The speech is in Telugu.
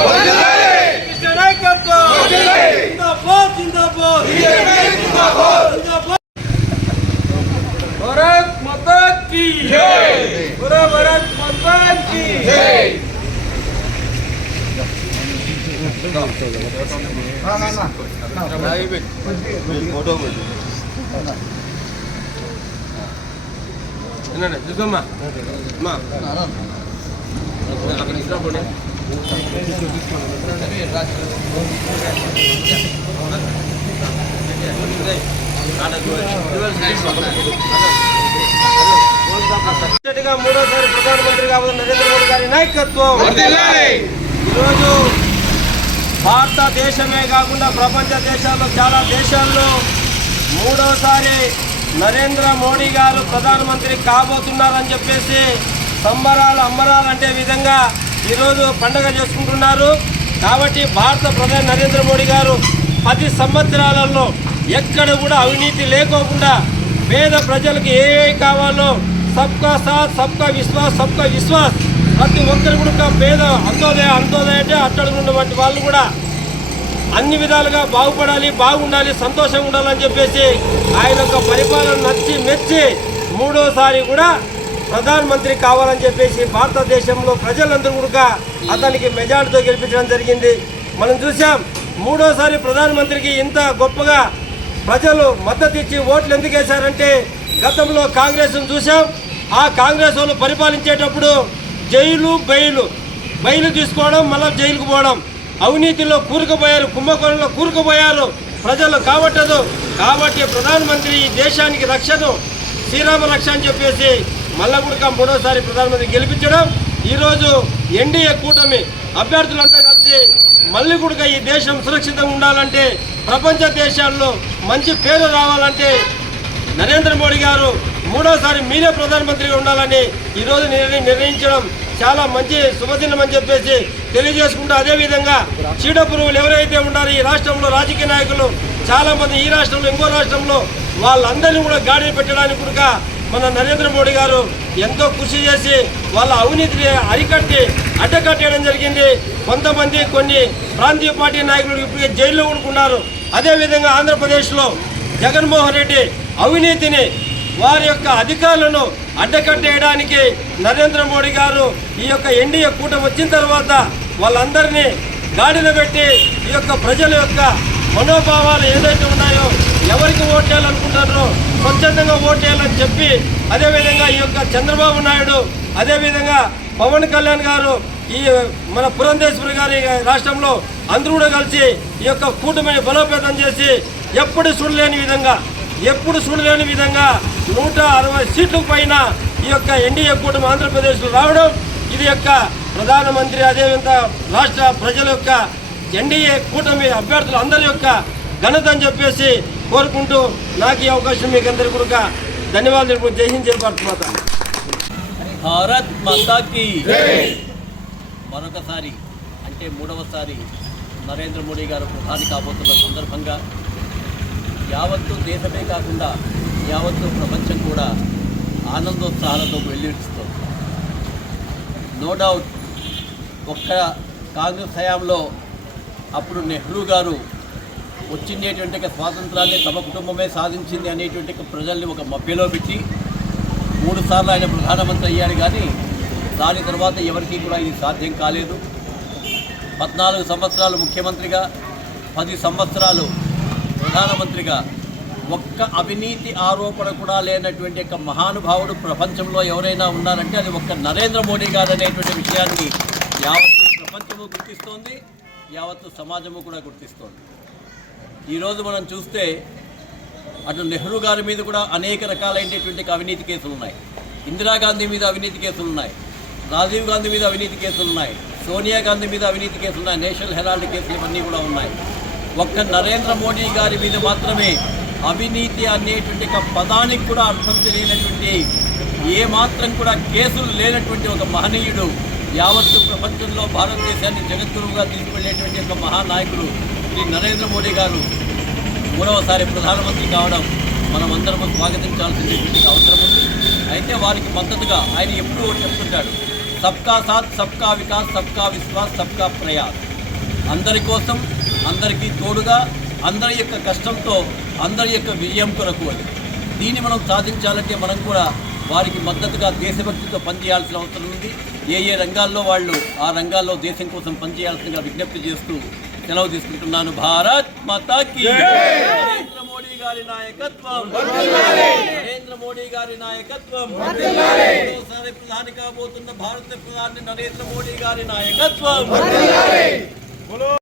నాయకత్వం కృష్ణ నాయకత్వం జిందాబాద్ జిందాబాద్ జిందాబాద్ భారత్ మాతా కీ జై పూరా భారత్ మాతా కీ జై చూసమ్మా అమ్మా అక్కడ ఇచ్చినప్పుడు మొదటిగా మూడోసారి ప్రధానమంత్రి కాబోతున్న నరేంద్ర మోడీ గారి నాయకత్వం. ఈరోజు భారతదేశమే కాకుండా ప్రపంచ దేశాల్లో చాలా దేశాల్లో మూడోసారి నరేంద్ర మోడీ గారు ప్రధానమంత్రి కాబోతున్నారని చెప్పేసి సంబరాలు అమ్మరాలు అంటే విధంగా ఈరోజు పండగ చేసుకుంటున్నారు. కాబట్టి భారత ప్రధాని నరేంద్ర మోడీ గారు పది సంవత్సరాలలో ఎక్కడ కూడా అవినీతి లేకోకుండా పేద ప్రజలకు ఏ కావాలో సబ్కా సాత్ సబ్కా విశ్వాస్ సబ్కా విశ్వాస్. ప్రతి ఒక్కరు కూడా పేద అంతోదయ అంతోదయ అంటే అట్టడుగున్నటువంటి వాళ్ళు కూడా అన్ని విధాలుగా బాగుపడాలి బాగుండాలి సంతోషంగా ఉండాలని చెప్పేసి ఆయన యొక్క పరిపాలన నచ్చి మెచ్చి మూడోసారి కూడా ప్రధానమంత్రి కావాలని చెప్పేసి భారతదేశంలో ప్రజలందరూ కూడా అతనికి మెజార్టీతో గెలిపించడం జరిగింది. మనం చూసాం మూడోసారి ప్రధానమంత్రికి ఇంత గొప్పగా ప్రజలు మద్దతు ఇచ్చి ఓట్లు ఎందుకు వేశారంటే గతంలో కాంగ్రెస్ను చూసాం ఆ కాంగ్రెస్ వాళ్ళు పరిపాలించేటప్పుడు జైలు బయలు. బయలు తీసుకోవడం మళ్ళీ జైలుకు పోవడం. అవినీతిలో కూరుకుపోయారు కుంభకోణంలో కూరుకుపోయారు ప్రజలు కాబట్టదు. కాబట్టి ప్రధానమంత్రి ఈ దేశానికి రక్షను శ్రీరామ రక్ష అని చెప్పేసి మళ్ళా కూడా మూడోసారి ప్రధానమంత్రి గెలిపించడం ఈరోజు ఎన్డీఏ కూటమి అభ్యర్థులంతా కలిసి మళ్ళీ కూడా ఈ దేశం సురక్షితంగా ఉండాలంటే ప్రపంచ దేశాల్లో మంచి పేరు రావాలంటే నరేంద్ర మోడీ గారు మూడోసారి మీరే ప్రధానమంత్రిగా ఉండాలని ఈరోజు నిర్ణయం నిర్ణయించడం చాలా మంచి శుభదినం అని చెప్పేసి తెలియజేసుకుంటూ అదేవిధంగా చీడ పురుగులు ఎవరైతే ఉన్నారో ఈ రాష్ట్రంలో రాజకీయ నాయకులు చాలామంది ఈ రాష్ట్రంలో ఇంకో రాష్ట్రంలో వాళ్ళందరినీ కూడా గాడిని పెట్టడానికి కూడా మన నరేంద్ర మోడీ గారు ఎంతో కృషి చేసి వాళ్ళ అవినీతిని అరికట్టి అడ్డకట్టేయడం జరిగింది. కొంతమంది కొన్ని ప్రాంతీయ పార్టీ నాయకులు ఇప్పుడు జైల్లో ఉన్నారు అదేవిధంగా ఆంధ్రప్రదేశ్లో జగన్మోహన్ రెడ్డి అవినీతిని వారి యొక్క అధికారులను అడ్డకట్టేయడానికి నరేంద్ర మోడీ గారు ఈ యొక్క ఎన్డీఏ కూటమి వచ్చిన తర్వాత వాళ్ళందరినీ గాడిన పెట్టి ఈ యొక్క ప్రజల యొక్క మనోభావాలు ఏదైతే ఉన్నాయో ఎవరికి ఓటేయాలనుకుంటారో స్వచ్ఛందంగా ఓటేయాలని చెప్పి అదేవిధంగా ఈ యొక్క చంద్రబాబు నాయుడు అదేవిధంగా పవన్ కళ్యాణ్ గారు ఈ మన పురంధేశ్వరి గారి రాష్ట్రంలో అందరూ కూడా కలిసి ఈ యొక్క కూటమిని బలోపేతం చేసి ఎప్పుడు చూడలేని విధంగా ఎప్పుడు చూడలేని విధంగా నూట అరవై సీట్లకు పైన ఈ యొక్క ఎన్డీఏ కూటమి ఆంధ్రప్రదేశ్లో రావడం ఇది యొక్క ప్రధానమంత్రి అదేవిధంగా రాష్ట్ర ప్రజల యొక్క ఎన్డీఏ కూటమి అభ్యర్థులు అందరి యొక్క ఘనత అని చెప్పేసి కోరుకుంటూ నాకు ఈ అవకాశం మీకు అందరికీ కూడా ధన్యవాదాలు తెలుపుకుంటూ జై హింద్ జై భారత్ మాత. భారత్ మాతాకి మరొకసారి అంటే మూడవసారి నరేంద్ర మోడీ గారు ప్రధాని కాబోతున్న సందర్భంగా యావత్తు దేశమే కాకుండా యావత్తు ప్రపంచం కూడా ఆనందోత్సాహాలతో వెళ్ళిస్తుంది నో డౌట్ ఒక్క కాంగ్రెస్ హయాంలో అప్పుడు నెహ్రూ గారు వచ్చిండేటువంటి స్వాతంత్రాన్ని తమ కుటుంబమే సాధించింది అనేటువంటి ప్రజల్ని ఒక మభ్యలో పెట్టి మూడు సార్లు ఆయన ప్రధానమంత్రి అయ్యాడు కానీ దాని తర్వాత ఎవరికీ కూడా ఇది సాధ్యం కాలేదు. పద్నాలుగు సంవత్సరాలు ముఖ్యమంత్రిగా పది సంవత్సరాలు ప్రధానమంత్రిగా ఒక్క అవినీతి ఆరోపణ కూడా లేనటువంటి ఒక మహానుభావుడు ప్రపంచంలో ఎవరైనా ఉన్నారంటే అది ఒక్క నరేంద్ర మోడీ గారు అనేటువంటి విషయాన్ని యావత్తు ప్రపంచము గుర్తిస్తోంది యావత్తు సమాజము కూడా గుర్తిస్తోంది. ఈరోజు మనం చూస్తే అటు నెహ్రూ గారి మీద కూడా అనేక రకాలైనటువంటి అవినీతి కేసులు ఉన్నాయి. ఇందిరాగాంధీ మీద అవినీతి కేసులు ఉన్నాయి. రాజీవ్ గాంధీ మీద అవినీతి కేసులు ఉన్నాయి. సోనియా గాంధీ మీద అవినీతి కేసులు ఉన్నాయి. నేషనల్ హెరాల్డ్ కేసులు ఇవన్నీ కూడా ఉన్నాయి. ఒక్క నరేంద్ర మోడీ గారి మీద మాత్రమే అవినీతి అనేటువంటి ఒక పదానికి కూడా అర్థం తెలియనటువంటి ఏమాత్రం కూడా కేసులు లేనటువంటి ఒక మహనీయుడు యావత్తు ప్రపంచంలో భారతదేశాన్ని జగద్గురువుగా తీసుకువెళ్ళేటువంటి ఒక మహానాయకుడు శ్రీ నరేంద్ర మోడీ గారు మూడవసారి ప్రధానమంత్రి కావడం మనం అందరం స్వాగతించాల్సినటువంటి అవసరం ఉంది. అయితే వారికి మద్దతుగా ఆయన ఎప్పుడూ ఒకటి చెప్తుంటాడు సబ్కా సాత్ సబ్కా వికాస్ సబ్కా విశ్వాస్ సబ్కా ప్రయాస్. అందరి కోసం అందరికీ తోడుగా అందరి యొక్క కష్టంతో అందరి యొక్క విజయం కొరకు అది. దీన్ని మనం సాధించాలంటే మనం కూడా వారికి మద్దతుగా దేశభక్తితో పనిచేయాల్సిన అవసరం ఉంది. ఏ ఏ రంగాల్లో వాళ్ళు ఆ రంగాల్లో దేశం కోసం పనిచేయాల్సిందిగా విజ్ఞప్తి చేస్తూ సెలవు తీసుకుంటున్నాను. భారత్ మాతాకి నరేంద్ర మోడీ గారి నాయకత్వం. నరేంద్ర మోడీ గారి నాయకత్వం. మూడోసారి ప్రధాని కాబోతున్న భారత ప్రధాని నరేంద్ర మోడీ గారి నాయకత్వం.